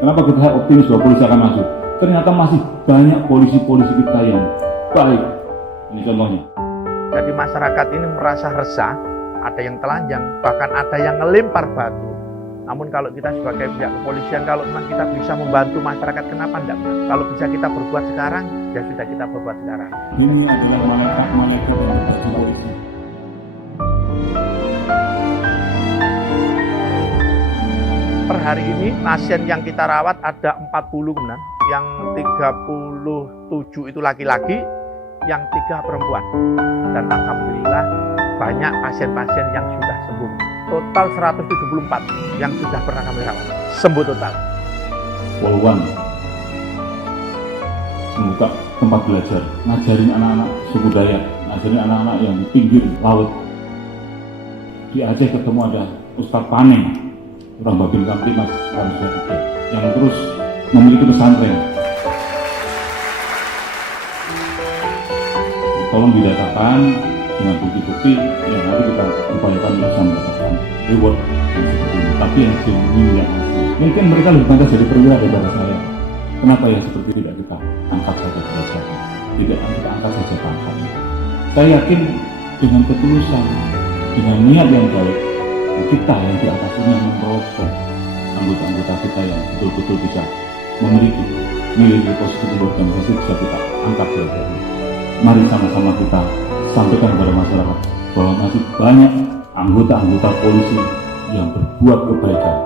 Kenapa kita optimis bahwa polisi akan maju? Ternyata masih banyak polisi-polisi kita yang baik. Ini contohnya. Jadi masyarakat ini merasa resah, ada yang telanjang, bahkan ada yang ngelempar batu. Namun kalau kita sebagai pihak kepolisian, kalau memang kita bisa membantu masyarakat, kenapa enggak? Kalau bisa kita berbuat sekarang, ya sudah kita berbuat sekarang. Ini adalah malaikat-malaikat yang bertugas polisi. Per hari ini pasien yang kita rawat ada 40 kemudian, yang 37 itu laki-laki, yang 3 perempuan. Dan alhamdulillah banyak pasien-pasien yang sudah sembuh. Total 174 yang sudah pernah kami rawat. Sembuh total. Poluan membuka tempat belajar, ngajarin anak-anak suku Dayak, ngajarin anak-anak yang di pinggir laut. Di Aceh ketemu ada Ustadz Paneng, orang Babin Kamtimas, yang terus memiliki pesantren. Tolong didatakan dengan bukti-bukti yang nanti kita upayakan bisa mendapatkan reward dan seperti ini. Tapi yang genuine, yang asli. Mungkin mereka lebih pantas jadi perwira daripada saya. Kenapa yang seperti tidak kita angkat saja derajatnya, tidak kita angkat saja pangkatnya. Saya yakin dengan ketulusan, dengan niat yang baik, kita yang di atas ini yang memperoleh anggota-anggota kita yang betul-betul bisa memiliki nilai positif organisasi bisa kita angkat derajatnya. Mari sama-sama kita sampaikan kepada masyarakat bahwa masih banyak anggota-anggota polisi yang berbuat kebaikan,